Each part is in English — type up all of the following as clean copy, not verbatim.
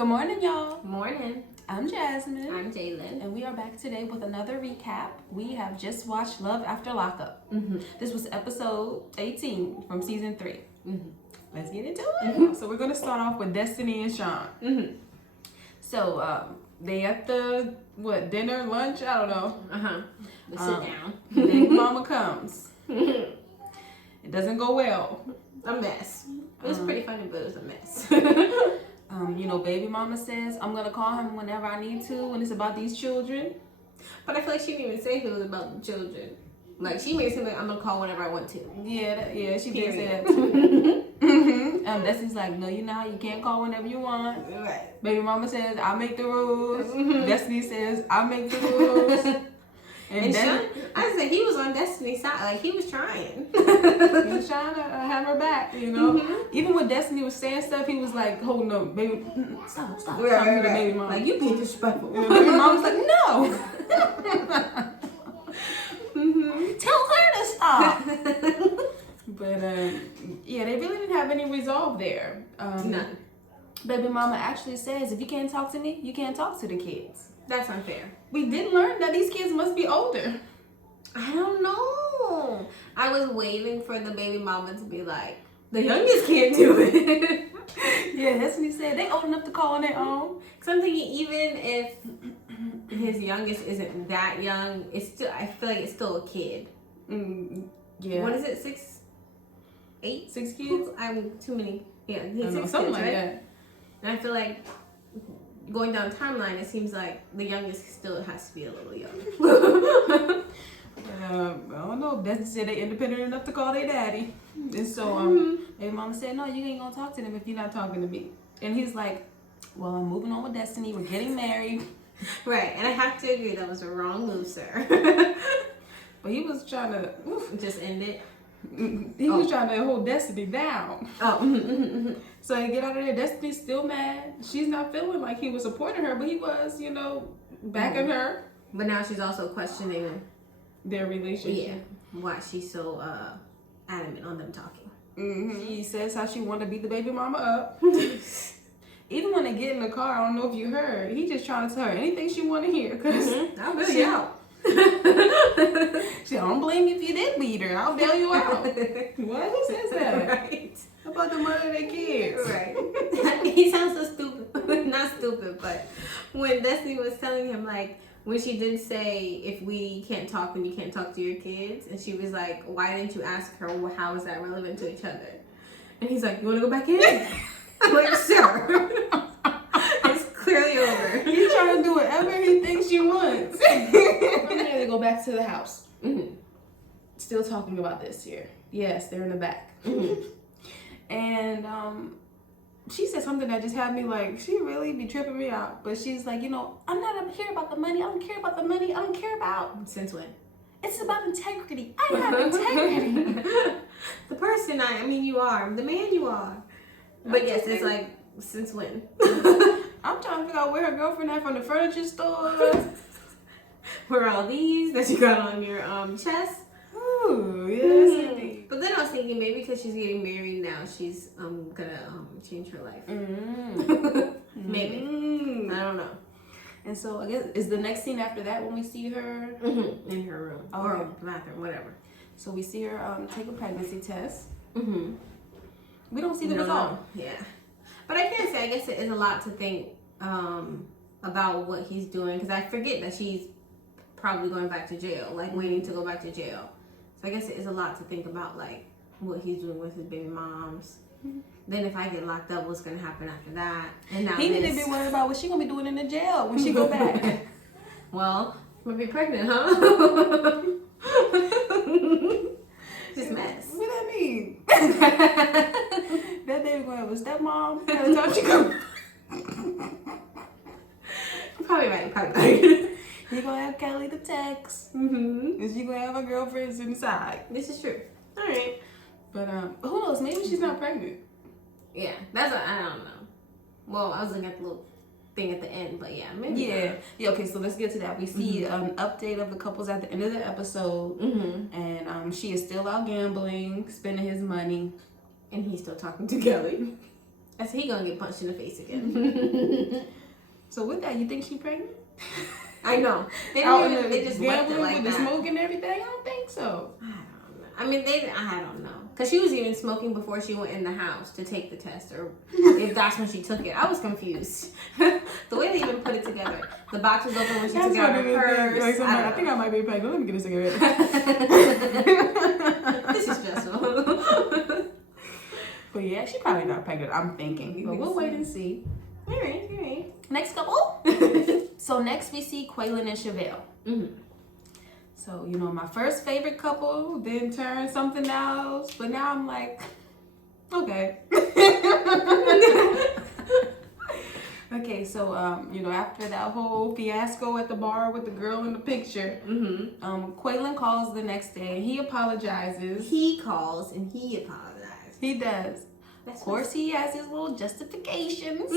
Good morning, y'all. Morning. I'm Jasmine. I'm Jalen. And we are back today with another recap. We have just watched Love After Lockup. This was episode 18 from season 3. Let's get into it. So we're going to start off with Destiny and Shawn. So they at the, dinner, lunch? I don't know. They sit down. Baby mama comes. It doesn't go well. A mess. It was pretty funny, but it was a mess. Baby mama says, I'm going to call him whenever I need to when it's about these children. But I feel like she didn't even say if it was about the children. Like, she made it seem like I'm going to call whenever I want to. Yeah, she did say that too. Destiny's like, no, you know, you can't call whenever you want. Right. Baby mama says, I make the rules. Destiny says, I make the rules. And Shawn, I said he was on Destiny's side. Like, he was trying. He was trying to have her back, you know. Even when Destiny was saying stuff, he was like, holding up, baby, stop. Right. Talking to the baby mama. Like, you being disrespectful. Baby mom was like, no. Tell her to stop. But, they really didn't have any resolve there. None. Baby mama actually says, if you can't talk to me, you can't talk to the kids. That's unfair. We did learn that these kids must be older. I don't know. I was waiting for the baby mama to be like, the youngest can't do it. Yeah, that's what he said. They old enough to call on their own. Because I'm thinking, even if his youngest isn't that young, it's still, I feel like it's still a kid. Yeah. What is it? 6, 8? 6 kids? I'm too many. Yeah, he's I know, 6 something kids, like right? that. And I feel like going down the timeline, it seems like the youngest still has to be a little young. I don't know. Destiny said they independent enough to call their daddy. And so baby mama said, no, you ain't gonna talk to them if you're not talking to me. And he's like, well, I'm moving on with Destiny. We're getting married. Right, and I have to agree, that was a wrong move, sir. But he was trying to just end it. He was trying to hold Destiny down. Oh. So they get out of there. Destiny's still mad. She's not feeling like he was supporting her, but he was, backing her. But now she's also questioning their relationship. Yeah, why she's so adamant on them talking. He says how she wanted to beat the baby mama up. Even when they get in the car, I don't know if you heard, he just trying to tell her anything she want to hear. Cause I'll bail you out. She don't blame you if you did beat her. I'll bail you out. What? Who says that? Right. About the mother of their kids. Right. He sounds so stupid. Not stupid, but when Destiny was telling him, like, when she did say, if we can't talk, then you can't talk to your kids. And she was like, why didn't you ask her, well, how is that relevant to each other? And he's like, you want to go back in? I'm like, sure. It's clearly over. He's trying to do whatever he thinks she wants. Okay, they go back to the house. Still talking about this here. Yes, they're in the back. And she said something that just had me like, she really be tripping me out. But she's like, I'm not up here about the money. I don't care about the money. I don't care about. Since when? It's about integrity. I have integrity. The person you are. The man you are. But yes, it's like, since when? I'm trying to figure out where her girlfriend at from the furniture store. Where are all these that you got on your chest? Ooh, yes, indeed. But then I was thinking maybe because she's getting married now, she's gonna change her life. Maybe. I don't know. And so I guess is the next scene after that when we see her in her room or bathroom, whatever. So we see her take a pregnancy test. We don't see the result. Yeah, but I can say I guess it is a lot to think about what he's doing, because I forget that she's probably going back to jail, like waiting to go back to jail. So I guess it is a lot to think about, like what he's doing with his baby moms. Then if I get locked up, what's gonna happen after that? And now he need to be worried about what she gonna be doing in the jail when she go back. Well, I'm gonna be pregnant, huh? Just mess. What that mean? That baby gonna have a stepmom by the time she come. Probably right. He gonna have Kelly the text. And she gonna have her girlfriends inside. This is true. All right. But who knows? Maybe she's not pregnant. Yeah, I don't know. Well, I was looking at the little thing at the end, but yeah, maybe. Yeah. Okay, so let's get to that. We see an update of the couples at the end of the episode, and she is still out gambling, spending his money, and he's still talking to Kelly. I said he gonna get punched in the face again. So with that, you think she pregnant? I know. They just left it like with that. The smoke and everything? I don't think so. I don't know. I mean, I don't know. Because she was even smoking before she went in the house to take the test, or if that's when she took it. I was confused. The way they even put it together. The box was open when she took it out of her purse. Like, I think I might be pregnant. Let me get a cigarette. This is stressful. But yeah, she's probably not pregnant, I'm thinking. But we'll wait and see. All right. Next couple. So next we see Quaylin and Chevelle. Mm-hmm. So, you know, my first favorite couple then turned something else. But now I'm like, okay. Okay, so, you know, after that whole fiasco at the bar with the girl in the picture, Quaylin calls the next day and he apologizes. He calls and he apologizes. He does. Of course, he has his little justifications.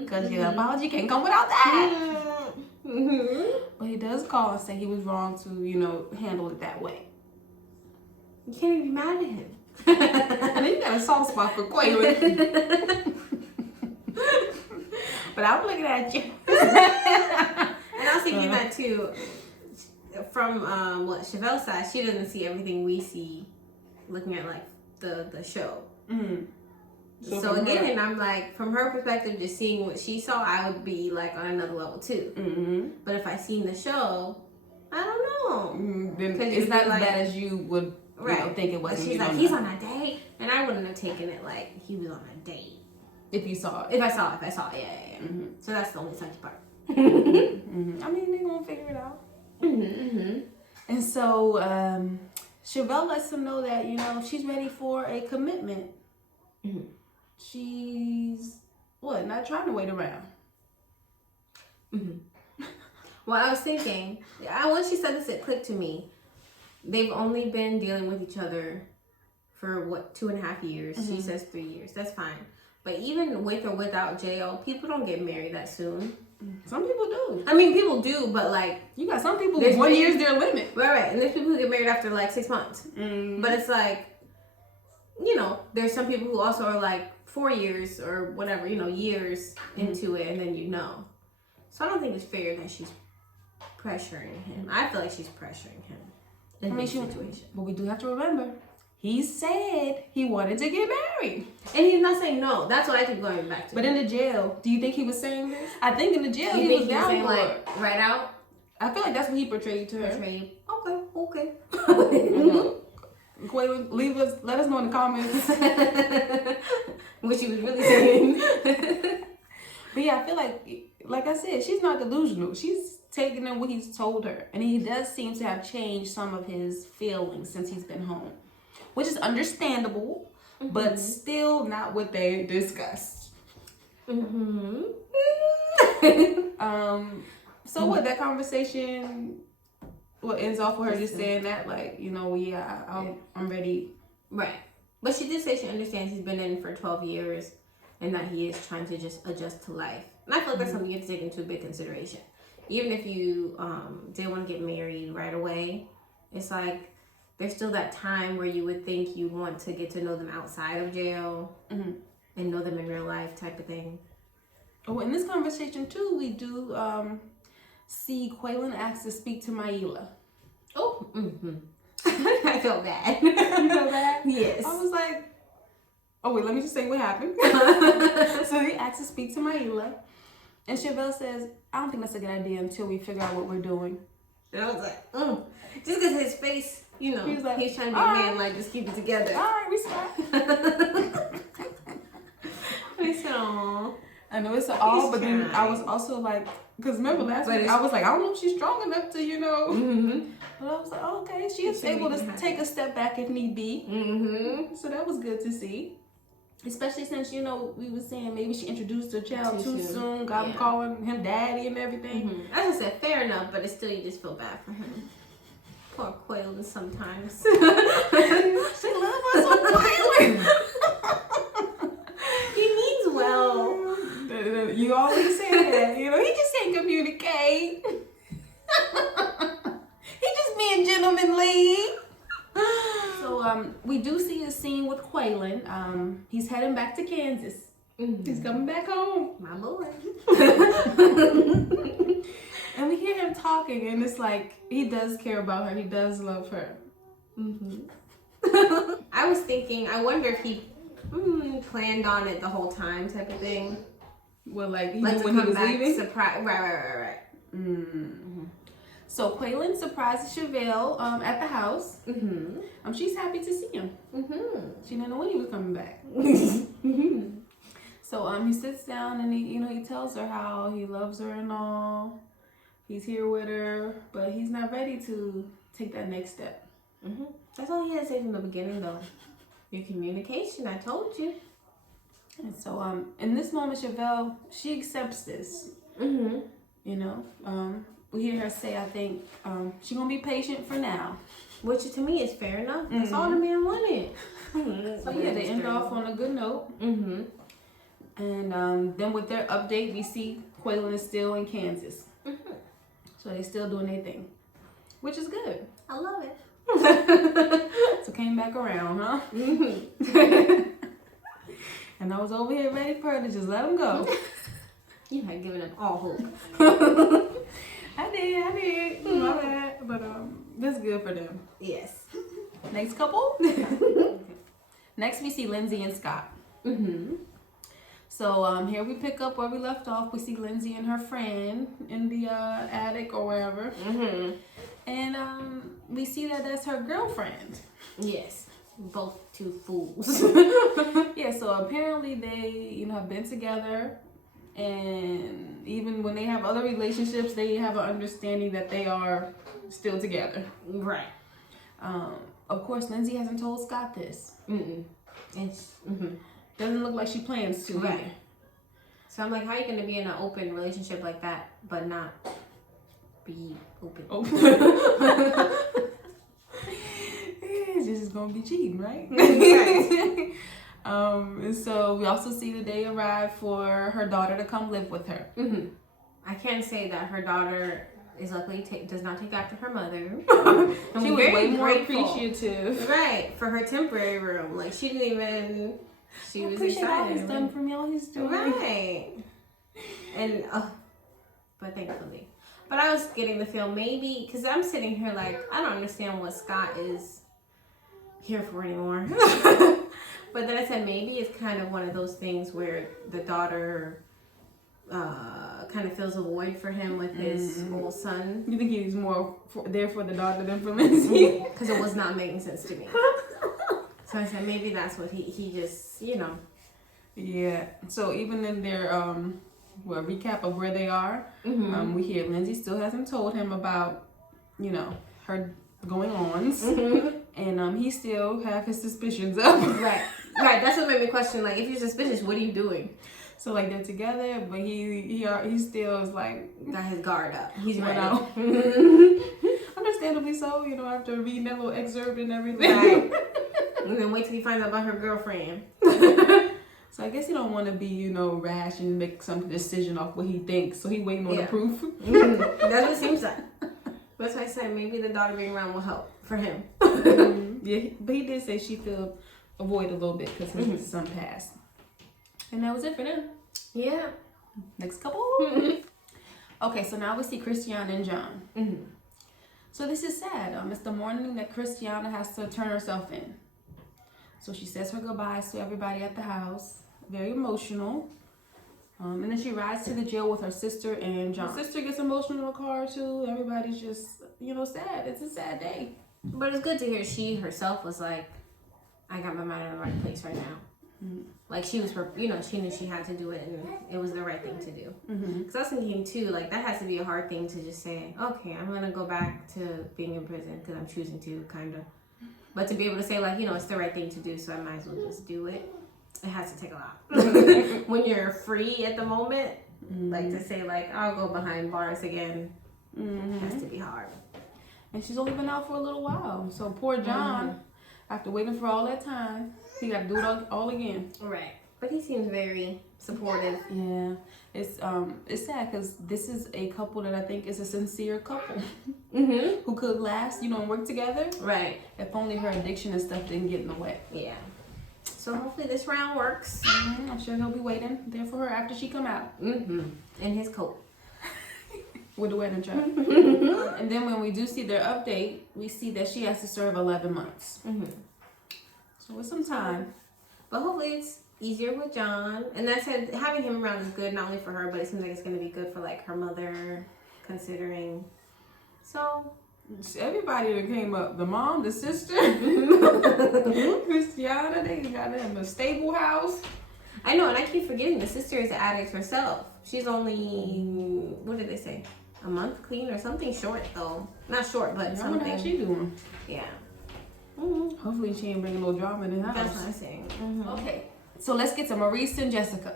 Because your apology can't come without that. But he does call and say he was wrong to, you know, handle it that way. You can't even be mad at him. And then you got a soft spot for Quaylin. But I'm looking at you. And I was thinking that too. From what Chevelle's side, she doesn't see everything we see looking at like the show. So again, I'm like, from her perspective, just seeing what she saw, I would be like on another level too. But if I seen the show, I don't know. Then it's not as bad as you would you know, think it was. But she's like, he's on a date, and I wouldn't have taken it like he was on a date. If you saw it. If I saw it, yeah. So that's the only sucky part. I mean, they're gonna figure it out. And so Chevelle lets him know that, you know, she's ready for a commitment. She's not trying to wait around. Well, I was thinking, once she said this, it clicked to me. They've only been dealing with each other for 2.5 years. She says 3 years. That's fine. But even with or without jail, people don't get married that soon. Some people do. I mean, people do, but like, you got some people 1 year is their limit. Right. And there's people who get married after like 6 months. But it's like, you know, there's some people who also are like 4 years or whatever, you know, years into it, and then you know. So I don't think it's fair that she's pressuring him. I feel like she's pressuring him. I mean, but we do have to remember, he said he wanted to get married. And he's not saying no. That's what I keep going back to. But in the jail, do you think he was saying this? I think in the jail he was down saying for like, right out? I feel like that's what he portrayed to her. Okay. Quaylin, let us know in the comments what she was really saying. But yeah, I feel like I said, she's not delusional. She's taking in what he's told her. And he does seem to have changed some of his feelings since he's been home, which is understandable, but still not what they discussed. So what, that conversation ends off with her just saying that, like, you know, I'm ready. Right. But she did say she understands he's been in for 12 years and that he is trying to just adjust to life. And I feel like that's something you have to take into big consideration. Even if you didn't want to get married right away, it's like there's still that time where you would think you want to get to know them outside of jail and know them in real life type of thing. Oh, in this conversation too, we do see Quaylin ask to speak to Maila. Oh, I felt bad. You feel bad? Yes. I was like, oh wait, let me just say what happened. So he asked to speak to Maila, and Chevelle says, I don't think that's a good idea until we figure out what we're doing. And I was like, just because his face, you know, he's trying to be a man, like, just keep it together. All right, respect. I said, aw. I know it's all, but then I was also like, because remember last week, I was like, I don't know if she's strong enough to, you know. But I was like, oh, okay, she is able to take a step back if need be. So that was good to see. Especially since, you know, we were saying maybe she introduced her child too soon, got him calling him daddy and everything. I just said, fair enough, but it's still, you just feel bad for him. Poor Quaylin sometimes. She loves us on Quaylin. He means well. You always say that, you know, he just can't communicate. He just being gentlemanly. So we do see a scene with Quaylin. He's heading back to Kansas. Mm-hmm. He's coming back home. My boy. And we hear him talking, and it's like he does care about her. He does love her. Mm-hmm. I was thinking, I wonder if he planned on it the whole time, type of thing. Well, like he Like knew to when he come was back, leaving. surprise. Right. Mm-hmm. So Quaylen surprises Chevelle at the house. Mm-hmm. She's happy to see him. Mm-hmm. She didn't know when he was coming back. Mm-hmm. So he sits down and he tells her how he loves her and all. He's here with her, but he's not ready to take that next step. Mm-hmm. That's all he had to say from the beginning, though. Your communication, I told you. And so in this moment, Chevelle, she accepts this. Mm-hmm. You know, we hear her say, I think she's gonna be patient for now. Which to me is fair enough. That's all the man wanted. So yeah, they end off on a good note. Mm-hmm. And then with their update, we see Quaylen is still in Kansas. Mm-hmm. So they still doing their thing, which is good. I love it. So came back around, huh? Mm-hmm. And I was over here ready for her to just let him go. You had given up all hope. I did. My bad. But that's good for them. Yes. Next couple. Next we see Lindsay and Scott. Mm-hmm. So here we pick up where we left off. We see Lindsay and her friend in the attic or wherever. Mm-hmm. And we see that that's her girlfriend. Yes. Both two fools. Yeah, so apparently they, have been together. And even when they have other relationships, they have an understanding that they are still together. Right. Of course, Lindsay hasn't told Scott this. Mm-mm. It's, mm-hmm. Doesn't look like she plans to. Right. Either. So I'm like, how are you going to be in an open relationship like that, but not be open? It's just going to be cheating, right? Right. So we also see the day arrive for her daughter to come live with her. Mm-hmm. I can say that her daughter is luckily does not take after her mother. She was way more appreciative. Right, for her temporary room. Like, she didn't even... She was excited. All he's done for me, all he's doing. Right. And, but thankfully. But I was getting the feel maybe, because I'm sitting here like, I don't understand what Scott is here for anymore. But then I said maybe it's kind of one of those things where the daughter kind of fills a void for him with his old son. You think he's more there for the daughter than for Lindsay? Because it was not making sense to me. So I said maybe that's what he just, Yeah. So even in their recap of where they are, we hear Lindsay still hasn't told him about, her going ons. And he still have his suspicions up. Right. That's what made me question, like, if you're suspicious, what are you doing? So like they're together, but he still is like got his guard up. He's ready. Understandably so, after reading that little excerpt and everything. Right. And then wait till he finds out about her girlfriend. So I guess he don't want to be, rash and make some decision off what he thinks. So he waiting on the proof. That's what it seems like. That's why I said maybe the daughter being around will help for him. Yeah, but he did say she felt a void a little bit because his son passed. And that was it for them. Yeah. Next couple. Okay, so now we see Kristiana and John. So this is sad. It's the morning that Kristiana has to turn herself in. So she says her goodbyes to everybody at the house. Very emotional. And then she rides to the jail with her sister and John. Her sister gets emotional in the car too. Everybody's just, sad. It's a sad day. But it's good to hear she herself was like, I got my mind in the right place right now. Like she was, she knew she had to do it and it was the right thing to do. Because I was thinking too, like that has to be a hard thing to just say, okay, I'm going to go back to being in prison because I'm choosing to, kind of. But to be able to say like, it's the right thing to do, so I might as well just do it. It has to take a lot. When you're free at the moment, like to say like, I'll go behind bars again, it has to be hard. And she's only been out for a little while. So poor John, after waiting for all that time, he got to do it all again. Right. But he seems very supportive. Yeah. It's sad because this is a couple that I think is a sincere couple. Who could last, and work together. Right. If only her addiction and stuff didn't get in the way. Yeah. So hopefully this round works. I'm sure he'll be waiting there for her after she come out. In his coat. With the wedding dress. And then when we do see their update, we see that she has to serve 11 months. So it's some time. But hopefully it's easier with John. And that said, having him around is good, not only for her, but it seems like it's going to be good for like her mother, considering. So everybody that came up, the mom, the sister, Kristiana, they got them a stable house. I know, and I keep forgetting the sister is an addict herself. She's only, what did they say? A month clean or something short though. Not short, but something. I wonder how she doing. Yeah. Hopefully she ain't bringing no drama in the house. That's what I'm saying. Okay, so let's get to Maurice and Jessica.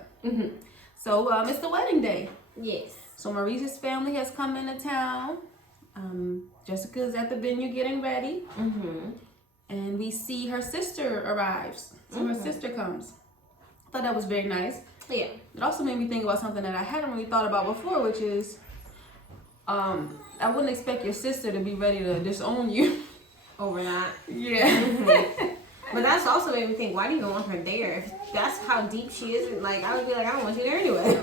So it's the wedding day. Yes. So Maurice's family has come into town. Jessica's at the venue getting ready. And we see her sister arrives. So her sister comes. I thought that was very nice. Yeah. It also made me think about something that I hadn't really thought about before, which is I wouldn't expect your sister to be ready to disown you. Over that. Yeah. But that's also made me think, why do you even want her there? If that's how deep she is, like, I would be like, I don't want you there anyway.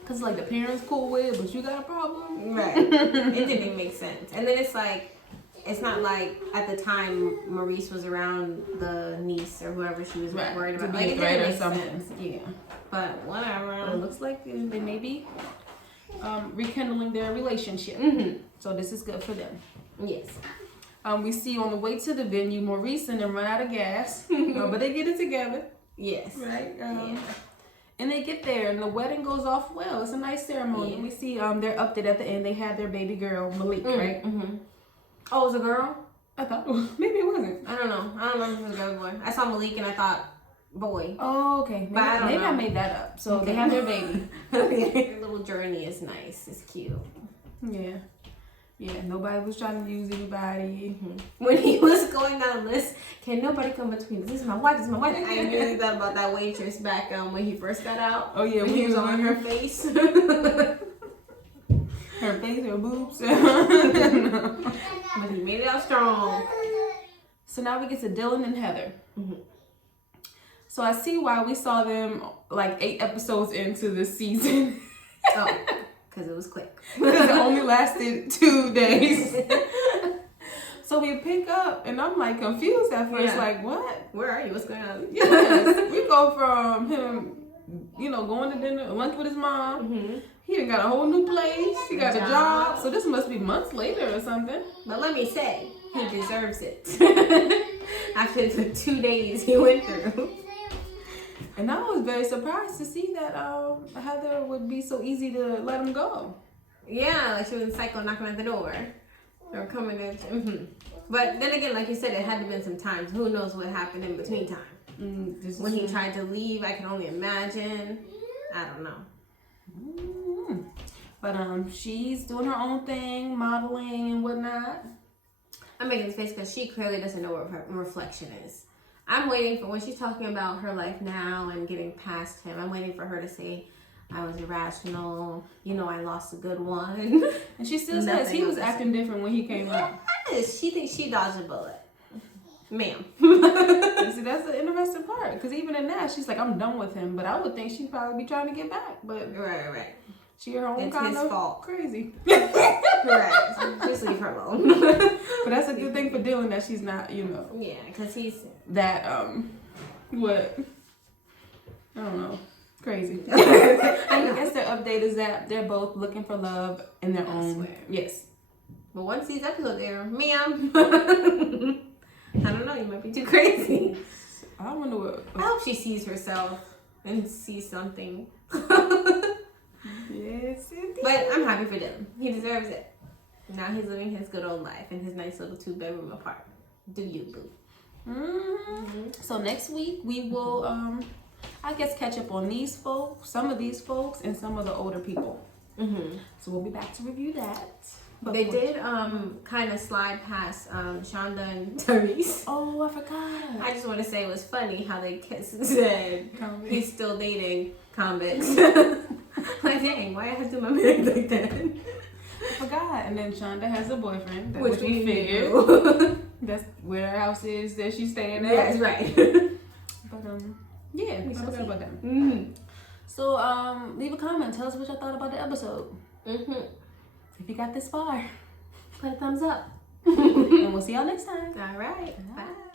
Because, like, the parents cool with it, but you got a problem? Right. It didn't even make sense. And then it's like, it's not like at the time Maurice was around the niece or whoever she was worried about. Like, it didn't make sense. Yeah. But whatever. But it looks like they may be rekindling their relationship. So this is good for them. Yes. We see on the way to the venue, Maurice and them run out of gas. But they get it together. Yes. Right? And they get there, and the wedding goes off well. It's a nice ceremony. We see their update at the end. They had their baby girl, Malik, right? Oh, it was a girl? I thought, maybe it wasn't. I don't know. I don't remember if it was a girl or boy. I saw Malik, and I thought, boy. Oh, okay. Maybe, I made that up. So they have their baby. Their little journey is nice. It's cute. Yeah. Yeah, nobody was trying to use anybody. When he was going down the list, can nobody come between us? This is my wife, this is my wife. I really thought about that waitress back when he first got out. Oh, yeah. When he was on her face. Her face, her boobs. But he made it out strong. So now we get to Dylan and Heather. So I see why we saw them like 8 episodes into this season. Oh. Because it was quick. Because it only lasted 2 days. So we pick up, and I'm like confused at first. Like, what? Where are you? What's going on? Yes. We go from him, going to dinner, lunch with his mom. He done got a whole new place. He got a job. So this must be months later or something. But let me say, he deserves it. After the 2 days he went through. And I was very surprised to see that Heather would be so easy to let him go. Yeah, like she was a psycho knocking at the door. Or coming in. But then again, like you said, it had to been some times. Who knows what happened in between time. When he tried to leave, I can only imagine. I don't know. But she's doing her own thing, modeling and whatnot. I'm making this face because she clearly doesn't know what her reflection is. I'm waiting for when she's talking about her life now and getting past him. I'm waiting for her to say, I was irrational. I lost a good one. And she still says he was acting different when he came out. Yes, she thinks she dodged a bullet. Ma'am. See, that's the interesting part. Because even in that, she's like, I'm done with him. But I would think she'd probably be trying to get back. But right. She her own kind of fault. Crazy. Right. Just leave her alone. But that's a good thing for Dylan that she's not, Yeah, because he's that what? I don't know. Crazy. I guess their update is that they're both looking for love in their own. Yes. But once these episodes air, ma'am. I don't know. You might be too crazy. I wonder what. I hope she sees herself and sees something. Yes, indeed. But I'm happy for Dylan. He deserves it. Now he's living his good old life in his nice little 2-bedroom apartment. Do you, boo? So next week we will, I guess, catch up on these folks, some of these folks, and some of the older people. So we'll be back to review that. But they did kind of slide past Shonda and Therese. Oh, I forgot. I just want to say it was funny how they said he's still dating convicts. Like, dang, why I have to do my marriage like that? I forgot. And then Shonda has a boyfriend, which we figured. That's where her house is that she's staying at. Yes, right. yeah, I We shall forgot see. about that. Mm-hmm. So leave a comment. Tell us what y'all thought about the episode. Mm-hmm. If you got this far, Put a thumbs up. and we'll see y'all next time. All right. Bye.